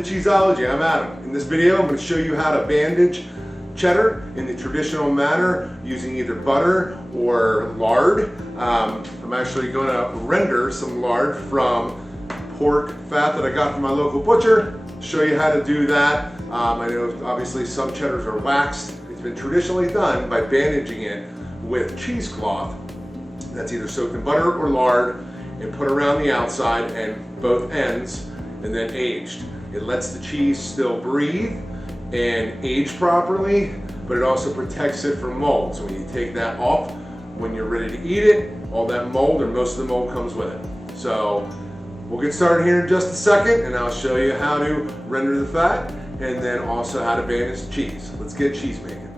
Welcome to Cheeseology, I'm Adam. In this video, I'm going to show you how to bandage cheddar in the traditional manner using either butter or lard. I'm actually going to render some lard from pork fat that I got from my local butcher. Show you how to do that. I know obviously some cheddars are waxed. It's been traditionally done by bandaging it with cheesecloth that's either soaked in butter or lard and put around the outside and both ends, and then aged. It lets the cheese still breathe and age properly, but it also protects it from mold. So when you take that off, when you're ready to eat it, all that mold or most of the mold comes with it. So we'll get started here in just a second, and I'll show you how to render the fat and then also how to bandage the cheese. Let's get cheese making.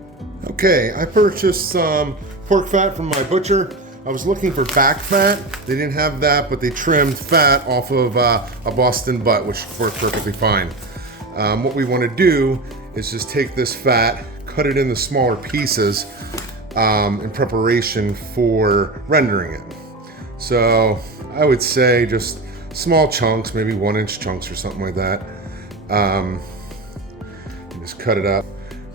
Okay, I purchased some pork fat from my butcher. I was looking for back fat. They didn't have that, but they trimmed fat off of a Boston butt, which worked perfectly fine. What we want to do is just take this fat, cut it into smaller pieces in preparation for rendering it. So I would say just small chunks, maybe 1-inch chunks or something like that. Just cut it up.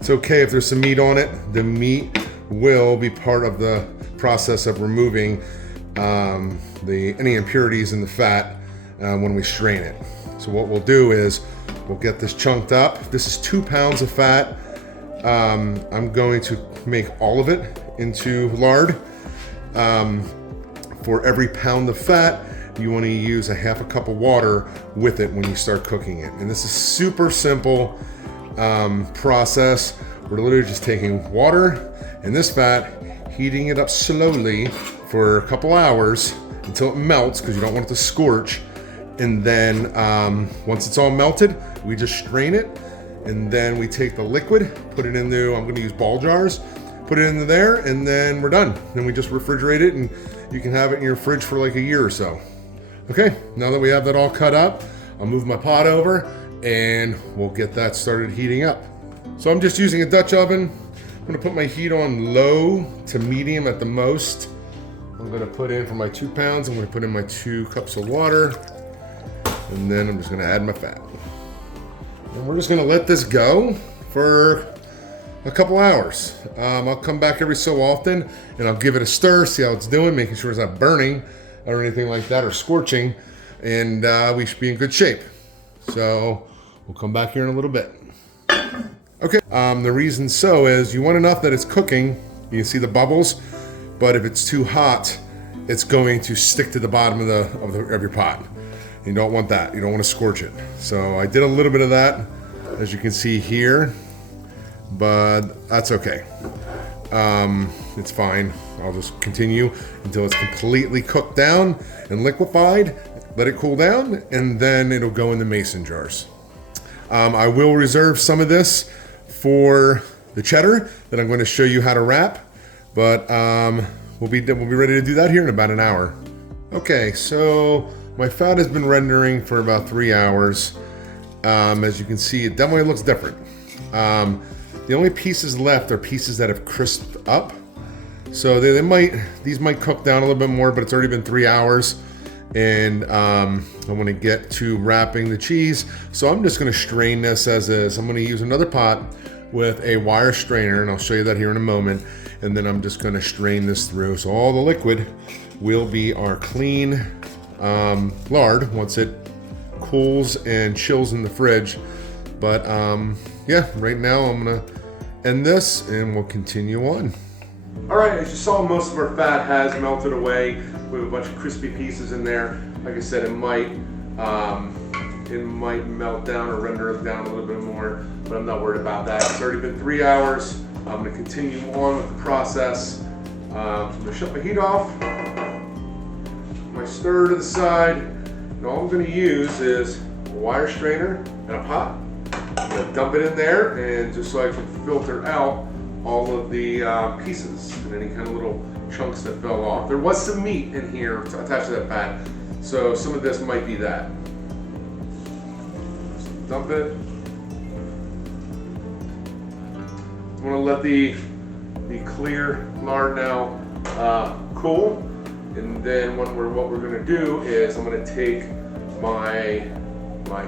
It's okay if there's some meat on it. The meat will be part of the process of removing any impurities in the fat when we strain it. So what we'll do is we'll get this chunked up. This is 2 pounds of fat. I'm going to make all of it into lard. For every pound of fat, you want to use a half a cup of water with it when you start cooking it. And this is super simple process. We're literally just taking water and this fat, heating it up slowly for a couple hours until it melts, because you don't want it to scorch. And then once it's all melted, we just strain it, and then we take the liquid, put it into, I'm gonna use ball jars, put it into there, and then we're done. Then we just refrigerate it, and you can have it in your fridge for like a year or so. Okay, now that we have that all cut up, I'll move my pot over, and we'll get that started heating up. So I'm just using a Dutch oven. I'm gonna put my heat on low to medium at the most. I'm gonna put in, for my 2 pounds, I'm gonna put in my 2 cups of water, and then I'm just gonna add my fat. And we're just gonna let this go for a couple hours. I'll come back every so often and I'll give it a stir, see how it's doing, making sure it's not burning or anything like that or scorching, and we should be in good shape. So we'll come back here in a little bit. Okay, the reason so is you want enough that it's cooking, you can see the bubbles, but if it's too hot, it's going to stick to the bottom of your pot. You don't want that, you don't want to scorch it. So I did a little bit of that, as you can see here, but that's okay. It's fine. I'll just continue until it's completely cooked down and liquefied, let it cool down, and then it'll go in the mason jars. I will reserve some of this for the cheddar that I'm going to show you how to wrap, but we'll be ready to do that here in about an hour. Okay, so my fat has been rendering for about 3 hours. As you can see, it definitely looks different. The only pieces left are pieces that have crisped up, so these might cook down a little bit more, but it's already been 3 hours. And I want to get to wrapping the cheese, so I'm just going to strain this as is. I'm going to use another pot with a wire strainer, and I'll show you that here in a moment, and then I'm just going to strain this through, so all the liquid will be our clean lard once it cools and chills in the fridge. But yeah, right now I'm going to end this and we'll continue on. Alright, as you saw, most of our fat has melted away. We have a bunch of crispy pieces in there. Like I said, it might melt down or render it down a little bit more, but I'm not worried about that. It's already been 3 hours. I'm going to continue on with the process. So I'm going to shut my heat off, my stir to the side, and all I'm going to use is a wire strainer and a pot. I'm going to dump it in there, and just so I can filter out all of the pieces and any kind of little chunks that fell off. There was some meat in here attached to that fat, so some of this might be that. Just dump it. I'm going to let the clear lard now cool, and then what we're going to do is I'm going to take my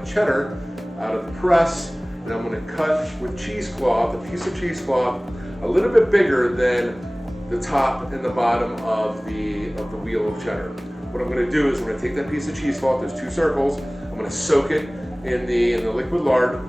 cheddar out of the press, and I'm going to cut with cheesecloth, a piece of cheesecloth, a little bit bigger than the top and the bottom of the wheel of cheddar. What I'm going to do is I'm going to take that piece of cheesecloth, there's 2 circles, I'm going to soak it in the liquid lard,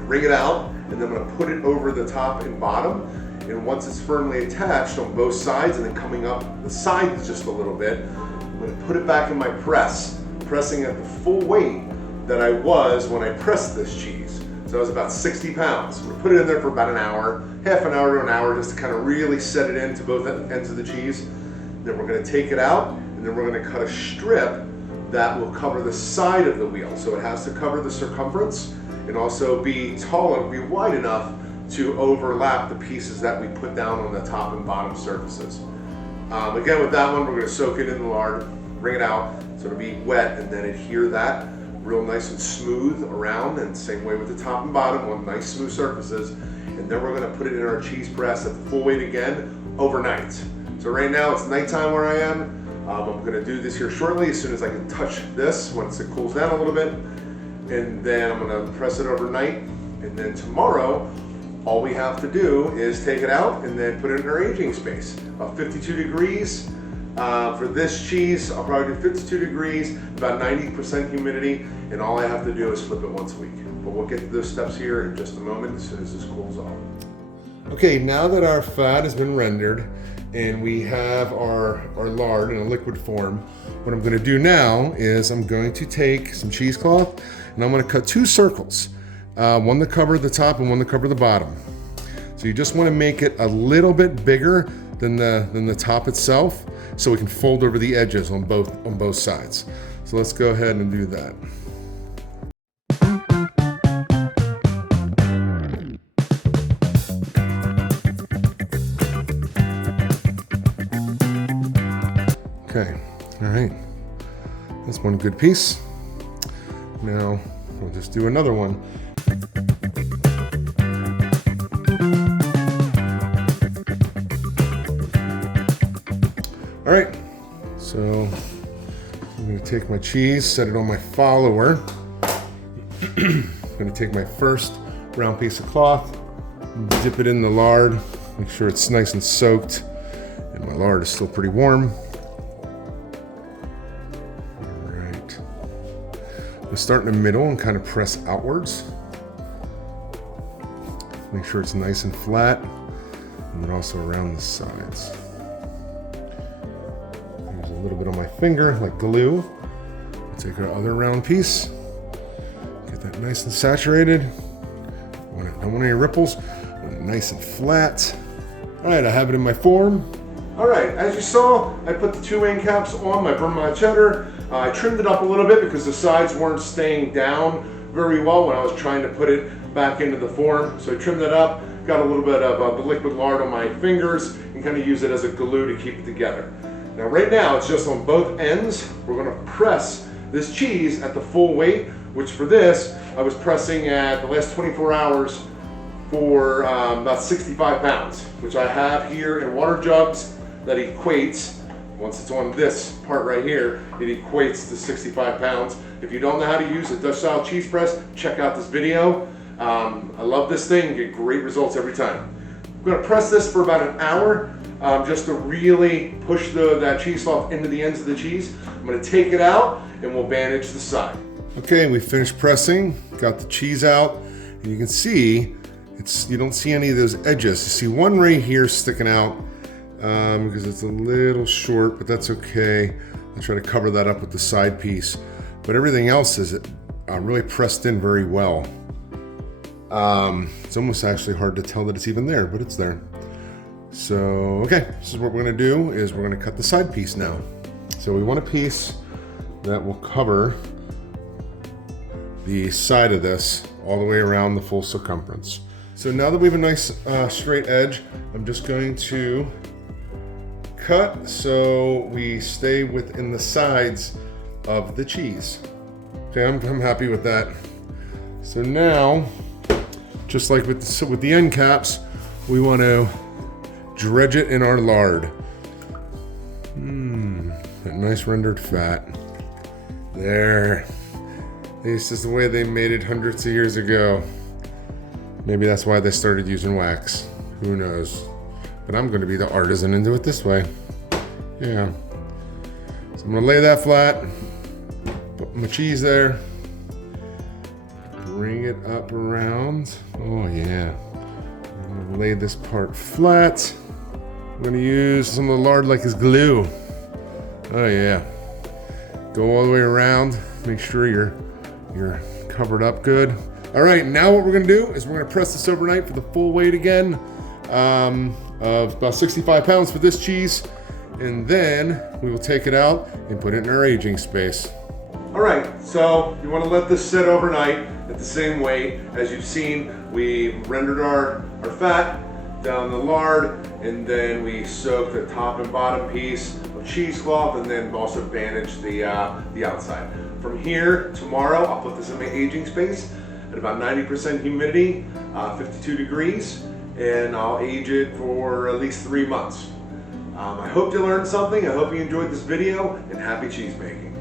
wring it out, and then I'm going to put it over the top and bottom. And once it's firmly attached on both sides and then coming up the sides just a little bit, I'm going to put it back in my press, pressing at the full weight that I was when I pressed this cheese. So it was about 60 pounds. I'm going to put it in there for about an hour, half an hour to an hour, just to kind of really set it into both ends of the cheese. Then we're going to take it out, and then we're going to cut a strip that will cover the side of the wheel. So it has to cover the circumference and also be tall and be wide enough to overlap the pieces that we put down on the top and bottom surfaces. Again, with that one, we're going to soak it in the lard, wring it out, so it'll be wet, and then adhere that real nice and smooth around, and same way with the top and bottom on nice smooth surfaces. And then we're going to put it in our cheese press at the full weight again overnight. So right now it's nighttime where I am. I'm going to do this here shortly as soon as I can touch this once it cools down a little bit, and then I'm going to press it overnight, and then tomorrow all we have to do is take it out and then put it in our aging space. About 52 degrees. For this cheese, I'll probably do 52 degrees, about 90% humidity, and all I have to do is flip it once a week. But we'll get to those steps here in just a moment as soon as this cools off. Okay, now that our fat has been rendered and we have our lard in a liquid form, what I'm going to do now is I'm going to take some cheesecloth and I'm going to cut 2 circles. One to cover the top and one to cover the bottom. So you just want to make it a little bit bigger than the top itself, so we can fold over the edges on both sides. So let's go ahead and do that. Okay, all right. That's one good piece. Now we'll just do another one. All right, so I'm going to take my cheese, set it on my follower. I'm going to take my first brown piece of cloth, dip it in the lard, make sure it's nice and soaked, and my lard is still pretty warm. All right, I'm start in the middle and kind of press outwards. Make sure it's nice and flat, and then also around the sides. Use a little bit on my finger, like glue. Take our other round piece, get that nice and saturated. Don't want any ripples. Want it nice and flat. All right, I have it in my form. All right, as you saw, I put the 2 end caps on my burnt cheddar. I trimmed it up a little bit because the sides weren't staying down very well when I was trying to put it back into the form. So I trimmed it up, got a little bit of the liquid lard on my fingers, and kind of use it as a glue to keep it together. Now right now, it's just on both ends. We're gonna press this cheese at the full weight, which for this, I was pressing at the last 24 hours for about 65 pounds, which I have here in water jugs that equates, once it's on this part right here, it equates to 65 pounds. If you don't know how to use a Dutch style cheese press, check out this video. I love this thing, you get great results every time. I'm gonna press this for about an hour, just to really push that cheesecloth into the ends of the cheese. I'm gonna take it out and we'll bandage the side. Okay, we finished pressing, got the cheese out, and you can see, you don't see any of those edges. You see one right here sticking out because it's a little short, but that's okay. I'll try to cover that up with the side piece. But everything else is really pressed in very well. It's almost actually hard to tell that it's even there, but it's there. So, okay, this is what we're gonna do, is we're gonna cut the side piece now. So we want a piece that will cover the side of this all the way around the full circumference. So now that we have a nice straight edge, I'm just going to cut so we stay within the sides of the cheese. Okay, I'm happy with that. So now, just like with the end caps, we want to dredge it in our lard. That nice rendered fat. There. This is the way they made it hundreds of years ago. Maybe that's why they started using wax. Who knows? But I'm gonna be the artisan and do it this way. Yeah. So I'm gonna lay that flat, put my cheese there, bring it up around. Oh yeah. I'm gonna lay this part flat. I'm gonna use some of the lard like as glue. Oh yeah. Go all the way around. Make sure you're covered up good. All right, now what we're gonna do is we're gonna press this overnight for the full weight again of about 65 pounds for this cheese. And then we will take it out and put it in our aging space. All right, so you wanna let this sit overnight at the same weight. As you've seen, we rendered our fat down the lard, and then we soaked the top and bottom piece of cheesecloth, and then also bandaged the outside. From here, tomorrow, I'll put this in my aging space at about 90% humidity, 52 degrees, and I'll age it for at least 3 months. I hope you learned something. I hope you enjoyed this video, and happy cheese making.